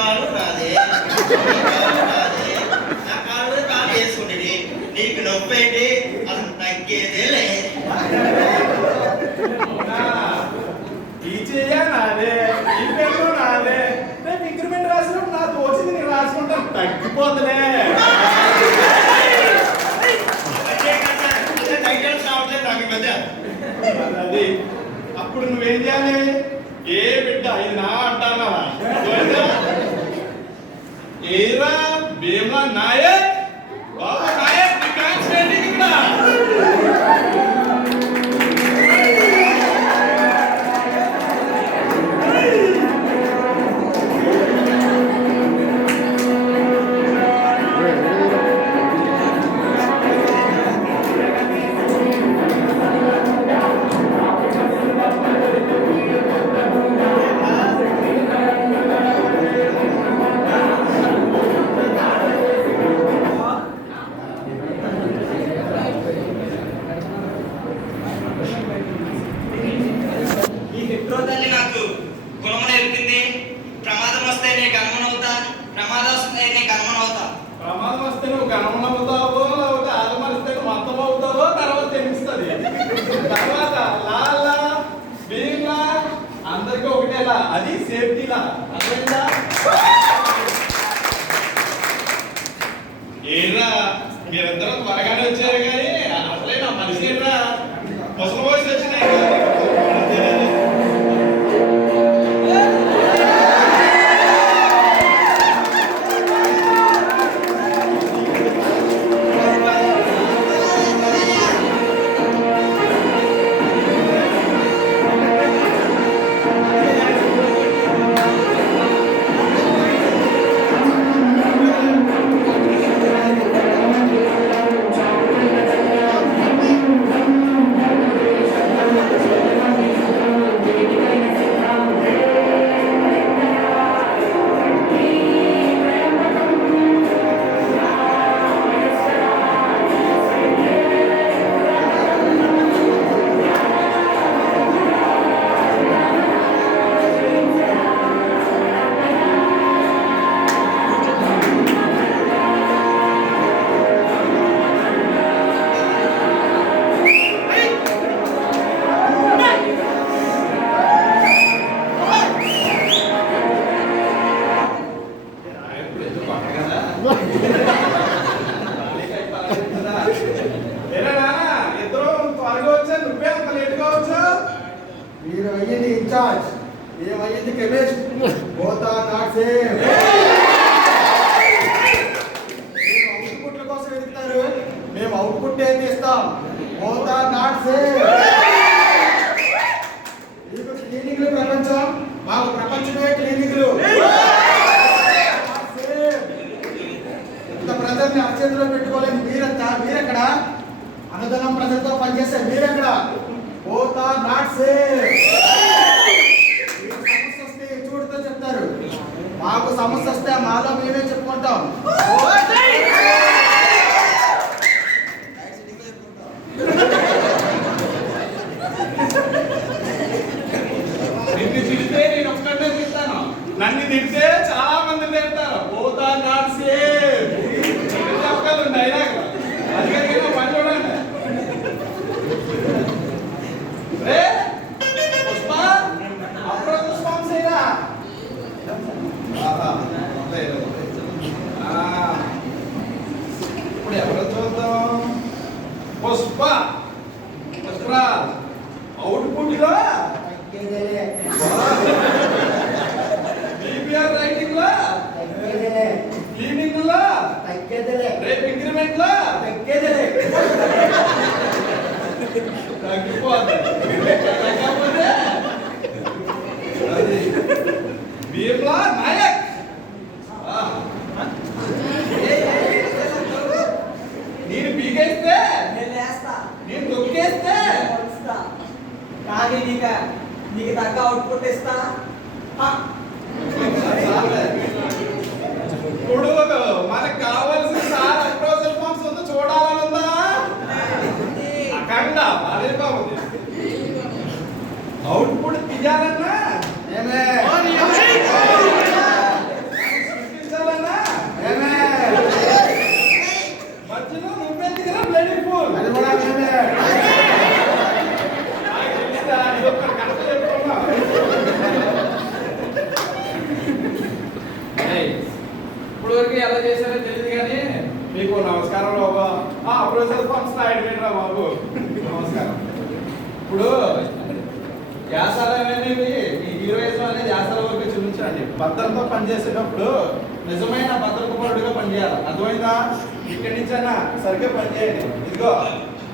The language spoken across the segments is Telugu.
కాలు నాదే నా కాలు కాలు వేసుకుంటుంది నీకు నొప్పి ఏంటి అసలు తగ్గేదేలే ఈ చెయ్య నాదే ఈ పెన్ను నాదే రేపు ఇంక్రిమెంట్ రాసినప్పుడు నా తోచింది నేను రాసుకుంటాను తగ్గిపోతులే అది అప్పుడు నువ్వేం చేయాలి ఏ బిడ్డ ఇది నా అంటానా ఏరా భీమా నాయక్ బాబా నాయక్ నీ మ్యాచ్ స్టాండింగ్ ఇక్కడ ప్రమాదం వస్తే నువ్వు గణమన అవుతావో లేకపోతే ఆదమరిస్తే మొత్తం అవుతావో తర్వాత తెలుస్తుంది తర్వాత లాలా భీమా అందరికీ ఒకటేలా అది సేఫ్టీలా అర్థమైందా ఏరా మీరందరూ త్వరగానే వచ్చారు కానీ అసలే నా మనిషి ఏరా ముసలి వయసు వచ్చినాయి మీరు అయ్యింది ఇన్ఛార్జ్ ఏమయ్యింది chemist both are not same మీరు అవుట్పుట్ల కోసం వెతుకుతారు మేము అవుట్పుట్ ఏం తీస్తాం బోత్ ఆర్ నాట్ సేమ్ మీకు క్లీనింగ్లు ప్రపంచం మాకు ప్రపంచమే క్లీనింగ్లు ఇంత ప్రజల్ని అరచేతిలో పెట్టుకోలేని మీరెక్కడ అన్నదనం ప్రజలతో పనిచేస్తే మీరెక్కడ both are not same. సమస్య వస్తే చూడుతో చెప్తారు మాకు సమస్య వస్తే మాలో మేమే చెప్పుకుంటాం నిన్ను తిడితే నేను ఒక్కడే తిడతాను నన్ను తిడితే చాలా మంది తిడతారు both are not same చెప్పగలను డైలాగ్ అందుకని పని చూడండి ఇప్పుడు ఎవరో చూద్దాం పుష్ప పుష్పరాజ్ అవుట్పుట్ లో బీపీఆర్ రైటింగ్ లో క్లీనింగ్ లో రేపు ఇంక్రిమెంట్ లో తగ్గిపోద్ది భీమ్లా నాయక్ నేను పీకేస్తే నేను తొక్కేస్తే కానీ నీకు తగ్గ అవుట్పుట్ ఇస్తా ఇప్పుడు మనకు కావాల్సిన సార్ అప్రోజల్ ఫార్మ్స్ ఉందో చూడాలని ఉందా అఖండ అదే బాబు అవుట్పుట్ తీయాలన్నా ఇప్పుడు వరకు ఎలా చేశారో తెలియదు కానీ మీకు నమస్కారం బాబు. ప్రొఫెసర్ ఫంక్షన్ అయిపోయినరా బాబు. నమస్కారం. ఇప్పుడు వ్యాసాలు అనేవి ఈ హీరోయిజం అనేది వ్యాసాల వరకు చూపించండి. భద్రతతో పనిచేసేటప్పుడు నిజమైన భద్రతపరుడుగా పనిచేయాలి. అర్థమైందా? ఇక్కడి నుంచైనా సరిగ్గా పనిచేయండి. ఇదిగో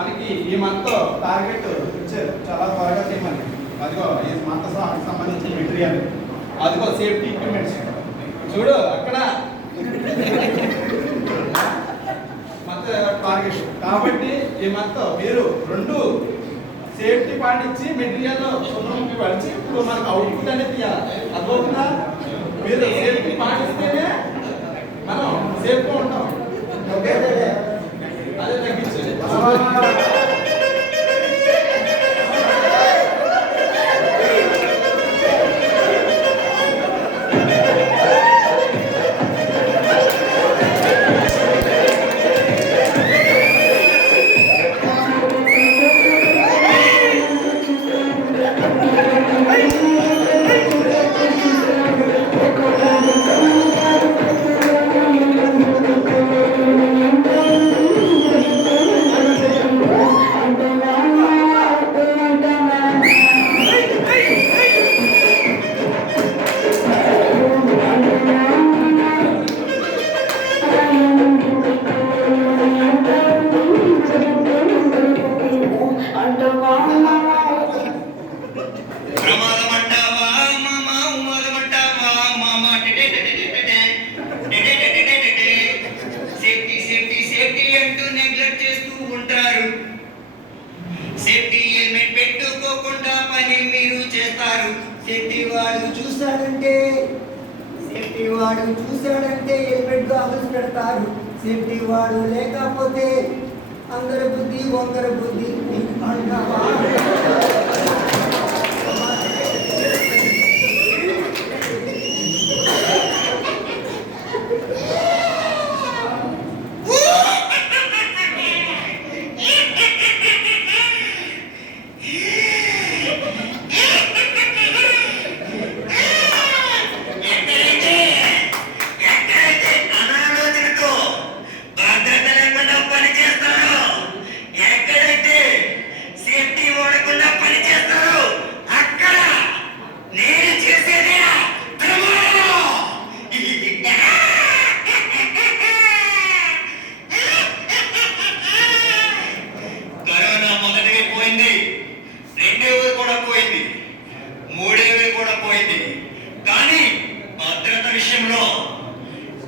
మనకి ఈ మంత్ టార్గెట్ ఇచ్చారు, చాలా త్వరగా చేయమని. అదిగో ఈ మంత్ సంబంధించిన మెటీరియల్, అదిగో సేఫ్టీ ఎక్విప్మెంట్స్ చూడు అక్కడ మంత్ టార్గెట్. కాబట్టి ఈ మంత్ మీరు 2 సేఫ్టీ పాటించి మెటీరియల్ సుందరంకి పడిచి ఇప్పుడు మనకు అవుట్పుట్ అనేది తీయాలి. అర్థమవుతుందా? మీరు సేఫ్టీ పాటిస్తేనే మనం సేఫ్గా ఉంటాం. ఓకే, అదే తగ్గించేది. సేఫ్టీ హెల్మెట్ పెట్టుకోకుండా పని మీరు చేస్తారు. సేఫ్టీ వాడు చూశాడంటే హెల్మెట్ గాగుల్స్ పెడతారు. సేఫ్టీ వాడు లేకపోతే అందర బుద్ధి వంకర బుద్ధి అంటావా?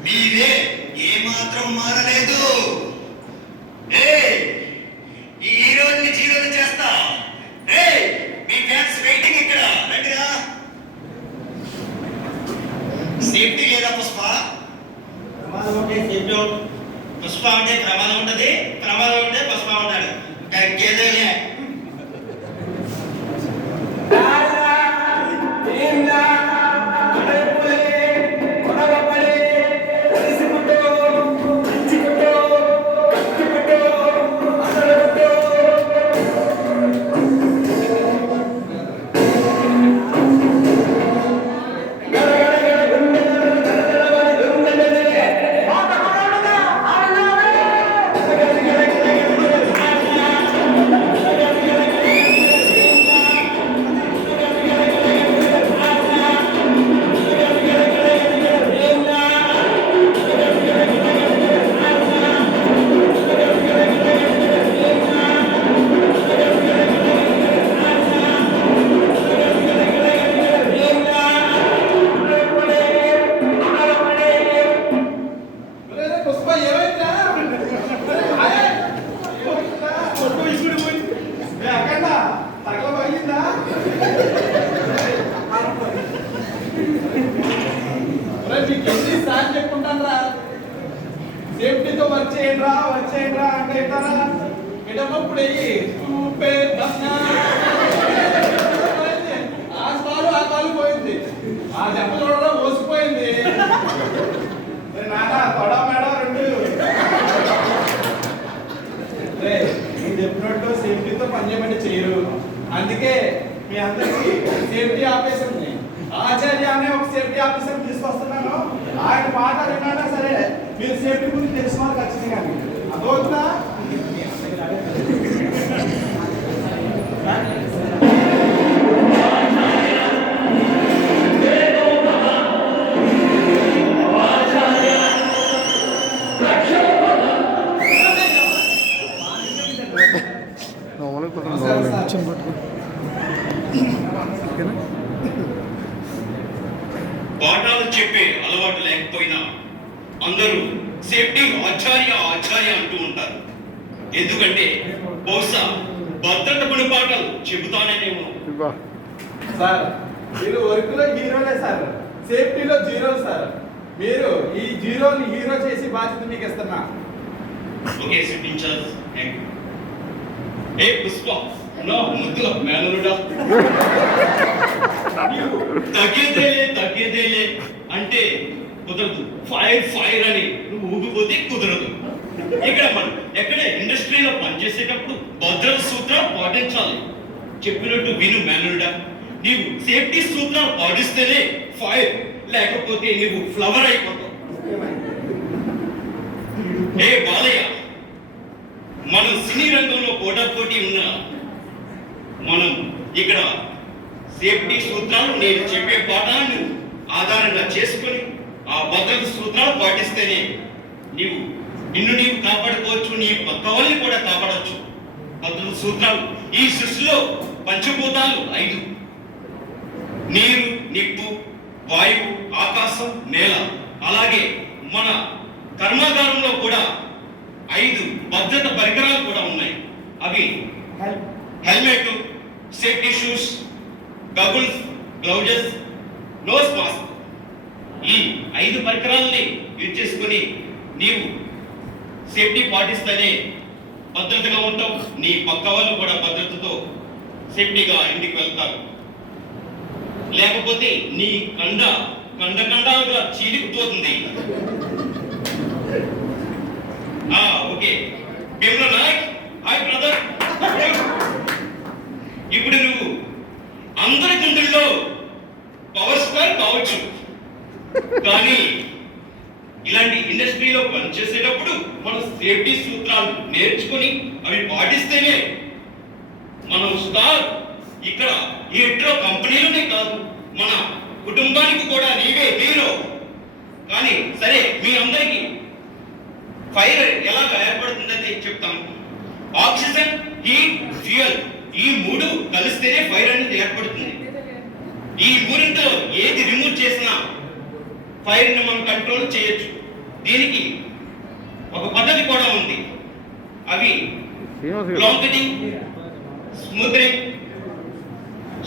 మీరే ఏమాత్రం మారలేదు. ఈ రోజుని జీరోలు చేస్తా. మీ ఫ్యాన్స్ వెయిటింగ్ ఇక్కడ. రండిరా. సేఫ్టీ లేదా పుష్ప? ప్రమాదం ఉంటే సేఫ్టీ ఉంటుంది. పుష్ప అంటే ప్రమాదం ఉంటుంది, ప్రమాదం ఉంటే పుష్ప ఉంటాడు. తగ్గేదేలే. సేఫ్టీతో వచ్చేయండిరా అంటే ఎట్టారా? ఎడమప్పుడు ఆ కాలు పోయింది, ఆ దెబ్బ చూడరా మోసిపోయింది. నాన్న తొడ మేడ 2 నేను చెప్పినట్టు సేఫ్టీతో పని చేయమంటే చేయరు. అందుకే మీ అందరికి సేఫ్టీ ఆఫీసర్ని ఆచార్య అనే ఒక సేఫ్టీ ఆఫీసర్ తీసుకొస్తున్నాను. ఆయన మాట విన్నాడా సరే మీరు సేఫ్టీ గురించి తెలుసుకోవాలి ఖచ్చితంగా. అదవుతుందా? పాఠాలు చెప్పే అలవాటు లేకపోయినా అందరూ సేఫ్టీ ఆచార్య ఆచార్య అంటూ ఉంటారు. ఎందుకంటే బహుశా భద్రత గుణపాఠాలు చెబుతానేమో. సార్ మీరు వర్క్లో హీరోలే సార్, సేఫ్టీలో జీరోలు సార్. మీరు ఈ జీరోని హీరో చేసి బాధ్యత మీకు ఇస్తున్నా. Okay sit incharge. ఏ పుష్ప నా ముద్దుల మేనలుడా, నీవు తగ్గేదేలే అంటే కుదరదు. ఫైర్ ఫైర్ అని నువ్వు ఊగిపోతే కుదరదు. ఇక్కడ మనం ఎక్కడ ఇండస్ట్రీలో పనిచేసేటప్పుడు భద్రత సూత్రాలు పాటించాలి. చెప్పినట్టు విను మేనలుడా. నీవు సేఫ్టీ సూత్రాలు పాటిస్తేనే ఫైర్, లేకపోతే నీవు ఫ్లవర్ అయిపోతావు. ఏ బాలయ్య, మనం సినీ రంగంలో పోటాపోటీ ఉన్న మనం ఇక్కడ సేఫ్టీ సూత్రాలు నేను చెప్పే పాఠాలను ఆధారంగా చేసుకొని ఆ భద్రత సూత్రాలు పాటిస్తేనే నిన్ను నీవు కాపాడుకోవచ్చు, నీ పక్క వాళ్ళని కూడా కాపాడవచ్చు. భద్రత సూత్రాలు ఈ సృష్టిలో పంచభూతాలు 5: నీరు, నిప్పు, వాయువు, ఆకాశం, నేల. అలాగే మన కర్మాగారంలో కూడా 5 భద్రత పరికరాలు కూడా ఉన్నాయి. అవి helmet, safety shoes, goggles, gloves, nose mask. ఈ 5 పరికరాలని యూజ్ చేసుకుని నీవు సేఫ్టీ పాటిస్తేనే భద్రతగా ఉంటావు. నీ పక్క వాళ్ళు కూడా భద్రతతో సేఫ్టీగా ఇంటికి వెళ్తారు. లేకపోతే నీ ఖండాలుగా చీలిపోతుంది. Okay Bheemla Nayak, hi brother. ఇప్పుడు నువ్వు అందరి గుండెల్లో పవర్ స్టార్ కావచ్చు, కానీ ఇలాంటి ఇండస్ట్రీలో పనిచేసేటప్పుడు మన సేఫ్టీ సూత్రాలు నేర్చుకుని అవి పాటిస్తేనే మనం స్టార్. ఇక్కడ ఈ ఎట్రో కంపెనీలోనే కాదు, మన కుటుంబానికి కూడా నీవే హీరో. కానీ సరే, మీ అందరికీ ఫైర్ ఎలాగ ఏర్పడుతుందని చెప్తాను. ఆక్సిజన్, హీట్, ఫ్యూయల్, ఈ 3 కలిస్తేనే ఫైర్ అనేది ఏర్పడుతుంది. ఈ 3లో ఏది రిమూవ్ చేసినా ఫైర్ ని మనం కంట్రోల్ చేయొచ్చు. దీనికి ఒక పద్ధతి కూడా ఉంది. అవి బ్లాంకెటింగ్, స్మూతరింగ్,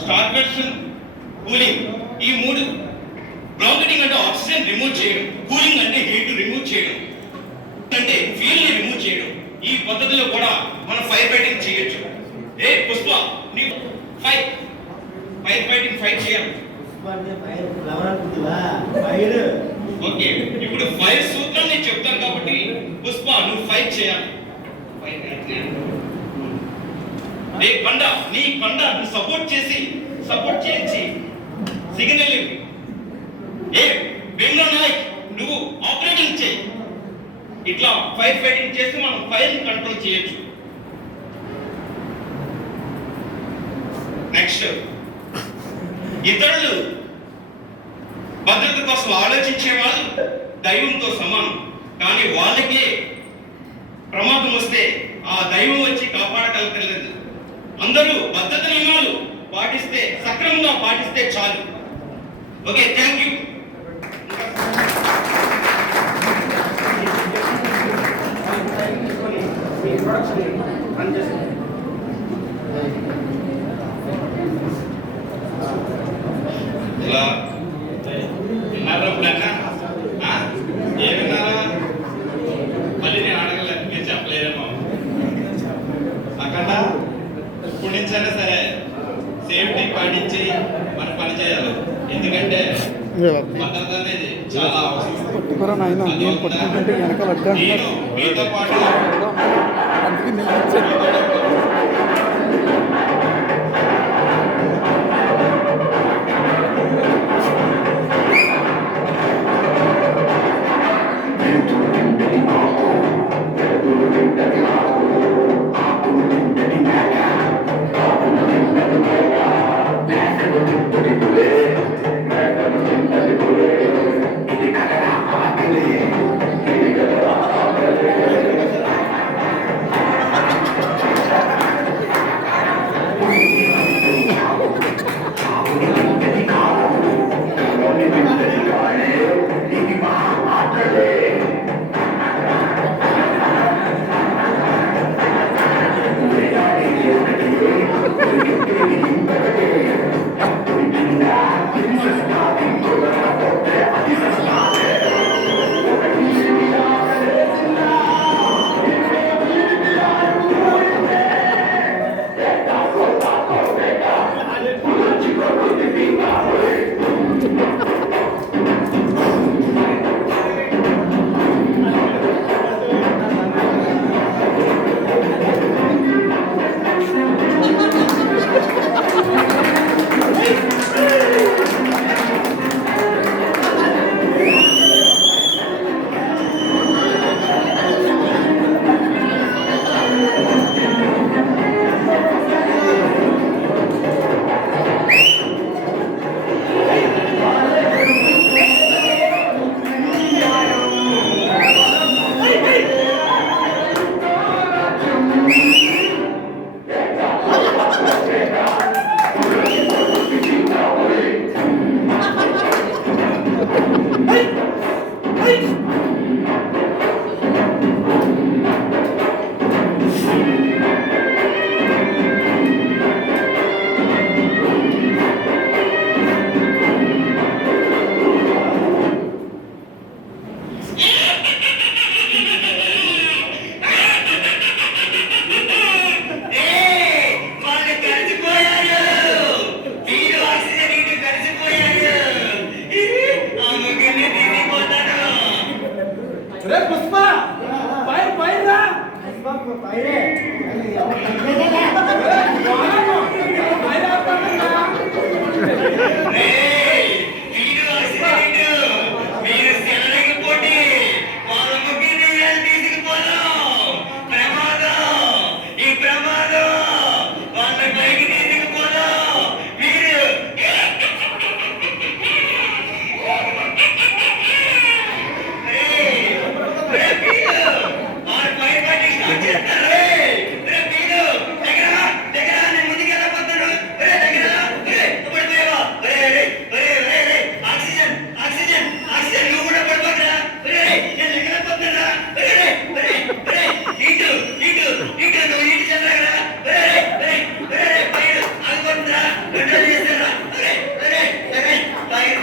స్టార్వేషన్, కూలింగ్. ఈ 3. బ్లాంకెటింగ్ అంటే ఆక్సిజన్ రిమూవ్ చేయడం, కూలింగ్ అంటే హీట్ రిమూవ్ చేయడం, అంటే ఫ్యూయల్ ని రిమూవ్ చేయడం. ఈ పద్ధతిలో కూడా మనం ఫైర్ ఫైటింగ్ చేయొచ్చు. ఏ పుష్ప, నీవు ఫైర్ ఫైటింగ్ ఫైట్ చేయాలి. ఓకే, ఇప్పుడు ఫైర్ సూత్రాన్ని నేను చెప్తాను కాబట్టి పుష్ప నువ్వు ఫైట్ చేయాలి. నీ కండ సపోర్ట్ చేయించి సిగ్నల్ ఇవ్వు. ఏ భీమ్లా నాయక్, నువ్వు ఆపరేటింగ్ చేయి. ఇట్లా ఫైర్ ఫైటింగ్ చేసి మనం ఫైర్ ని కంట్రోల్ చేయొచ్చు. నెక్స్ట్, ఇతరులు భద్రత కోసం ఆలోచించే వాళ్ళు దైవంతో సమానం. కానీ వాళ్ళకే ప్రమాదం వస్తే ఆ దైవం వచ్చి కాపాడగలగలేదు. అందరూ భద్రత నియమాలు పాటిస్తే, సక్రమంగా పాటిస్తే చాలు. Okay, thank you. ఇలా విన్నారా ఎప్పుడన్నా? ఏం విన్నారా? మళ్ళీ నేను అడగలేదు, మీరు చెప్పలేదేమో. అక్కడ ఇప్పుడు నుంచైనా సరే సేఫ్టీ పాటించి మనం పని చేయాలి. ఎందుకంటే భద్రత అనేది చాలా అవసరం. నేను మీతో పాటు వాళ్ళు కలిసిపోయారు. వీరు ఆక్సిజన్ ఇటు కలిసిపోయారు. ఆ ముగ్గురిని తీసిపోతాను. రే పుష్ప పైన పైన రా. పైరే పైన ఆపండిరా. ఏయ్, వీరు ఆక్సిజన్ ఇటు. మీరు సెలవుకి పోటీ. వాళ్ళ ముగ్గురిని వీళ్ళు తీసుకుపోదాం. ప్రమాదం, ఈ ప్రమాదం. వాళ్ళ పైకి తీసుకుపోదాం. మీరు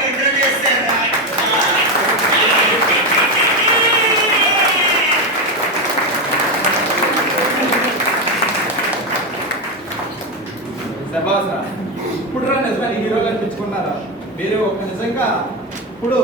కంట్రోల్ చేస్తారా? శభాసా. ఇప్పుడు రా నిజమైన హీరోలు అనిపించుకున్నారా మీరు? ఒక నిజంగా ఇప్పుడు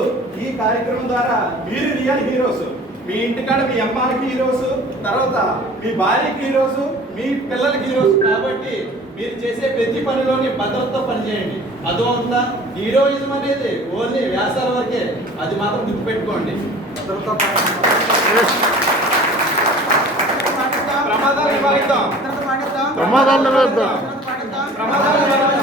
ఈ కార్యక్రమం ద్వారా మీరు రియల్ హీరోస్. మీ ఇంటికాడ మీ అమ్మాలకి హీరోస్, తర్వాత మీ భార్యకి హీరోస్, మీ పిల్లలకి హీరోస్. కాబట్టి మీరు చేసే ప్రతి పనిలోని భద్రతతో పనిచేయండి. అదో ఉందా హీరోయిజం అనేది ఓన్లీ వ్యాసాల వరకే, అది మాత్రం గుర్తుపెట్టుకోండి. భద్రతతో ప్రమాదాలు నివారిద్దాం. పాటిద్దాం. ప్రమాదాలు నివారిద్దాం. పాటిద్దాం. ప్రమాదాలు నివారిద్దాం.